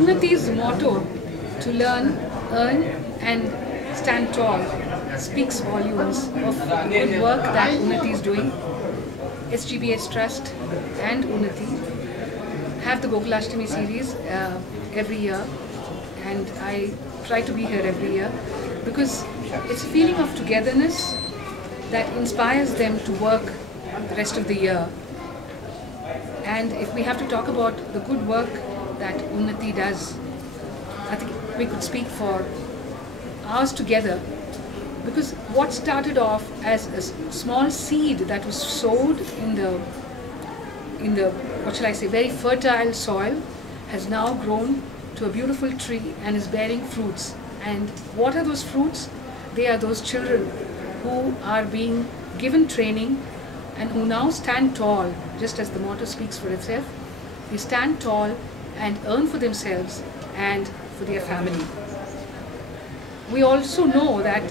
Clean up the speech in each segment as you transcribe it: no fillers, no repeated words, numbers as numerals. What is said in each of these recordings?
Unnati's motto, to learn, earn and stand tall, speaks volumes of the good work that Unnati is doing. SGBS Trust and Unnati have the Gokulashtami series every year, and I try to be here every year because it's a feeling of togetherness that inspires them to work the rest of the year. And if we have to talk about the good work that Unnati does, I think we could speak for hours together, because what started off as a small seed that was sowed in the what shall I say, very fertile soil, has now grown to a beautiful tree and is bearing fruits. And what are those fruits? They are those children who are being given training and who now stand tall, just as the motto speaks for itself. They stand tall and earn for themselves and for their family. We also know that,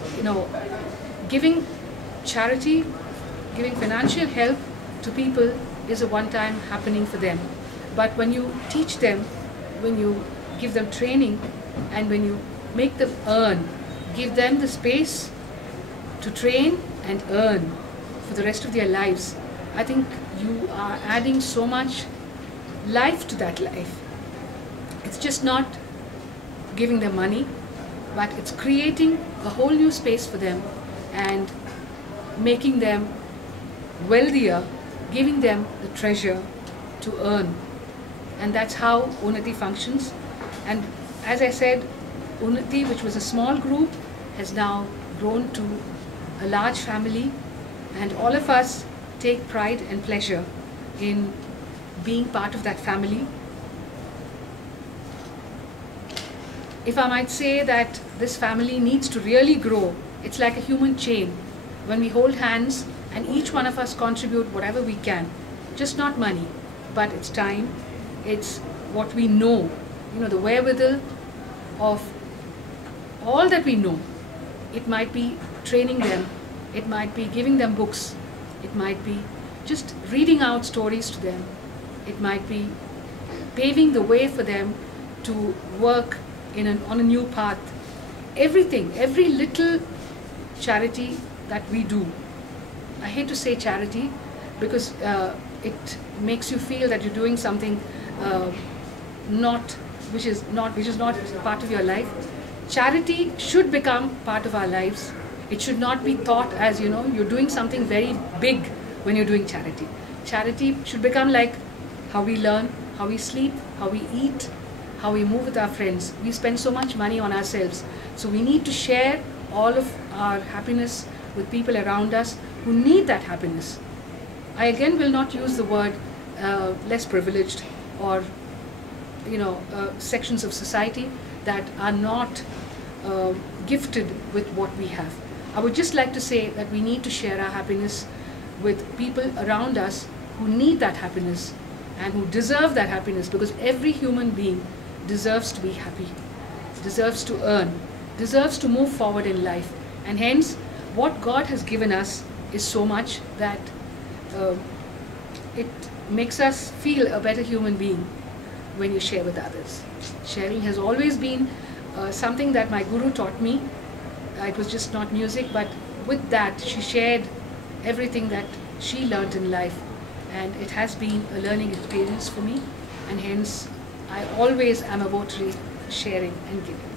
giving charity, giving financial help to people is a one-time happening for them. But when you teach them, when you give them training, and when you make them earn, give them the space to train and earn for the rest of their lives, I think you are adding so much life to that life. It's just not giving them money, but it's creating a whole new space for them and making them wealthier, giving them the treasure to earn. And that's how Unnati functions. And as I said, Unnati, which was a small group, has now grown to a large family, and all of us take pride and pleasure in being part of that family. If I might say that this family needs to really grow, it's like a human chain. When we hold hands and each one of us contribute whatever we can, just not money, but it's time, it's what we know, the wherewithal of all that we know. It might be training them, it might be giving them books, it might be just reading out stories to them, it might be paving the way for them to work on a new path. Everything, every little charity that we do, I hate to say charity because it makes you feel that you're doing something which is not part of your life. Charity should become part of our lives. It should not be thought as, you're doing something very big when you're doing charity. Charity should become like how we learn, how we sleep, how we eat, how we move with our friends. We spend so much money on ourselves. So we need to share all of our happiness with people around us who need that happiness. I again will not use the word less privileged or sections of society that are not gifted with what we have. I would just like to say that we need to share our happiness with people around us who need that happiness and who deserve that happiness, because every human being deserves to be happy, deserves to earn, deserves to move forward in life. And hence, what God has given us is so much that it makes us feel a better human being when you share with others. Sharing has always been something that my guru taught me. It was just not music, but with that she shared everything that she learned in life, and it has been a learning experience for me, and hence I always am a votary for sharing and giving.